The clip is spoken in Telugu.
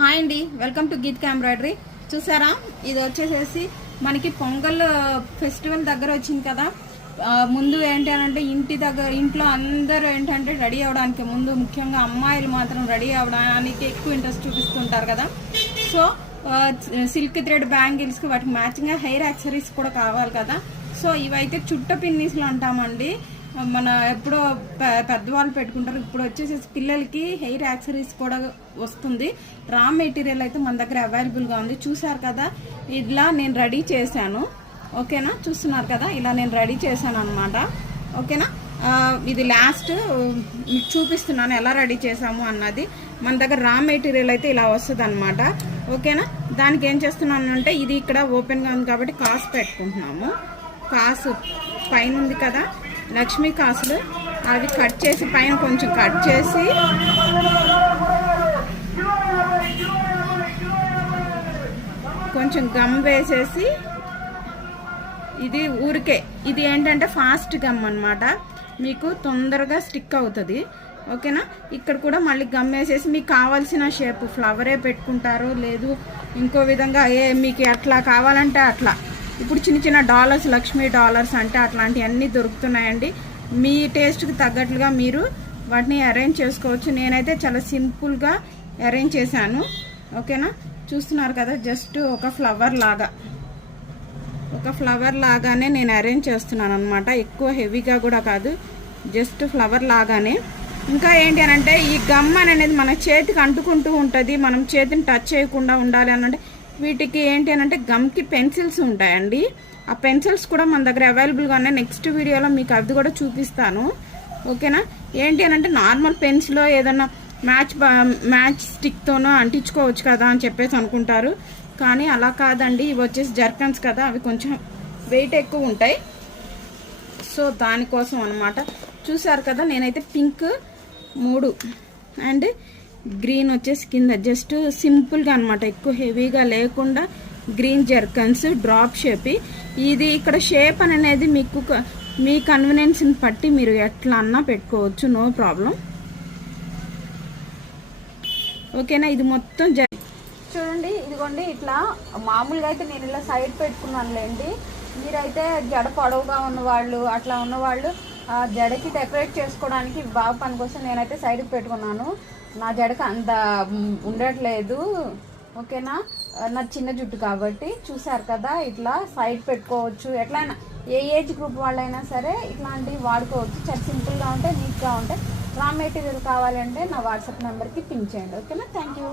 హాయ్ అండి, వెల్కమ్ టు గీత్ ఎంబ్రాయిడరీ. చూసారా, ఇది వచ్చేసేసి మనకి పొంగల్ ఫెస్టివల్ దగ్గర వచ్చింది కదా. ముందు ఏంటి అంటే ఇంట్లో అందరూ ఏంటంటే రెడీ అవ్వడానికి ముందు, ముఖ్యంగా అమ్మాయిలు మాత్రం రెడీ అవ్వడానికి ఎక్కువ ఇంట్రెస్ట్ చూపిస్తుంటారు కదా. సో సిల్క్ థ్రెడ్ బ్యాంగిల్స్కి వాటికి మ్యాచింగ్గా హెయిర్ యాక్సరీస్ కూడా కావాలి కదా. సో ఇవైతే చుట్ట పిన్నీస్లు అంటామండి. మన ఎప్పుడో పెద్దవాళ్ళు పెట్టుకుంటారు. ఇప్పుడు వచ్చేసేసి పిల్లలకి హెయిర్ యాక్సరీస్ కూడా వస్తుంది. రా మెటీరియల్ అయితే మన దగ్గర అవైలబుల్గా ఉంది. చూసారు కదా, ఇలా నేను రెడీ చేశాను. ఓకేనా, చూస్తున్నారు కదా, ఇలా నేను రెడీ చేశాను అనమాట. ఓకేనా, ఇది లాస్ట్ మీకు చూపిస్తున్నాను ఎలా రెడీ చేసాము అన్నది. మన దగ్గర రా మెటీరియల్ అయితే ఇలా వస్తుంది అనమాట. ఓకేనా, దానికి ఏం చేస్తున్నాను అంటే, ఇది ఇక్కడ ఓపెన్గా ఉంది కాబట్టి కాసు పెట్టుకుంటున్నాము. కాసు పైన ఉంది కదా, లక్ష్మీ కాసులు, అవి కట్ చేసి పైన కొంచెం కట్ చేసి కొంచెం గమ్ వేసేసి, ఇది ఊరికే, ఇది ఏంటంటే ఫాస్ట్ గమ్ అన్నమాట, మీకు తొందరగా స్టిక్ అవుతుంది. ఓకేనా, ఇక్కడ కూడా మళ్ళీ గమ్ వేసేసి మీకు కావాల్సిన షేప్ ఫ్లవరే పెట్టుకుంటారో లేదు ఇంకో విధంగా మీకు అట్లా కావాలంటే అట్లా. ఇప్పుడు చిన్న చిన్న డాలర్స్, లక్ష్మీ డాలర్స్ అంటే అట్లాంటివన్నీ దొరుకుతున్నాయండి. మీ టేస్ట్కి తగ్గట్లుగా మీరు వాటిని అరేంజ్ చేసుకోవచ్చు. నేనైతే చాలా సింపుల్గా అరేంజ్ చేశాను. ఓకేనా, చూస్తున్నారు కదా, జస్ట్ ఒక ఫ్లవర్ లాగానే నేను అరేంజ్ చేస్తున్నాను అనమాట. ఎక్కువ హెవీగా కూడా కాదు, జస్ట్ ఫ్లవర్ లాగానే. ఇంకా ఏంటి అని అంటే, ఈ గమ్ అనేది మన చేతికి అంటుకుంటూ ఉంటుంది. మనం చేతిని టచ్ చేయకుండా ఉండాలి అని అంటే, వీటికి ఏంటి అని అంటే గమ్కి పెన్సిల్స్ ఉంటాయండి. ఆ పెన్సిల్స్ కూడా మన దగ్గర అవైలబుల్గా ఉన్నాయి. నెక్స్ట్ వీడియోలో మీకు అది కూడా చూపిస్తాను. ఓకేనా, ఏంటి అని అంటే నార్మల్ పెన్సిల్లో ఏదన్నా మ్యాచ్ స్టిక్తోనో అంటించుకోవచ్చు కదా అని చెప్పేసి అనుకుంటారు. కానీ అలా కాదండి, ఇవి వచ్చేసి జర్కన్స్ కదా, అవి కొంచెం వెయిట్ ఎక్కువ ఉంటాయి. సో దానికోసం అనమాట. చూసారు కదా, నేనైతే పింక్ 3 అండ్ గ్రీన్ వచ్చేసి కింద జస్ట్ సింపుల్గా అనమాట, ఎక్కువ హెవీగా లేకుండా గ్రీన్ జర్కన్స్ డ్రాప్ షేప్. ఇది ఇక్కడ షేప్ అనేది మీకు మీ కన్వీనియన్స్ని బట్టి మీరు ఎట్లా అన్నా పెట్టుకోవచ్చు, నో ప్రాబ్లం. ఓకేనా, ఇది మొత్తం చూడండి, ఇదిగోండి, ఇట్లా మామూలుగా అయితే నేను ఇలా సైడ్ పెట్టుకున్నానులేండి. మీరైతే జడ పొడవుగా ఉన్నవాళ్ళు, అట్లా ఉన్నవాళ్ళు జడకి డెకరేట్ చేసుకోవడానికి బాగా పనికొస్తే నేనైతే సైడ్కి పెట్టుకున్నాను. నా జడకి అంత ఉండట్లేదు. ఓకేనా, నా చిన్న జుట్టు కాబట్టి. చూసారు కదా, ఇట్లా సైడ్ పెట్టుకోవచ్చు. ఎట్లయినా ఏ ఏజ్ గ్రూప్ వాళ్ళైనా సరే ఇట్లాంటివి వాడుకోవచ్చు. చాలా సింపుల్గా ఉంటాయి, నీట్గా ఉంటాయి. రా మెటీరియల్ కావాలంటే నా వాట్సాప్ నెంబర్కి పింక్ చేయండి. ఓకేనా, థ్యాంక్ యూ.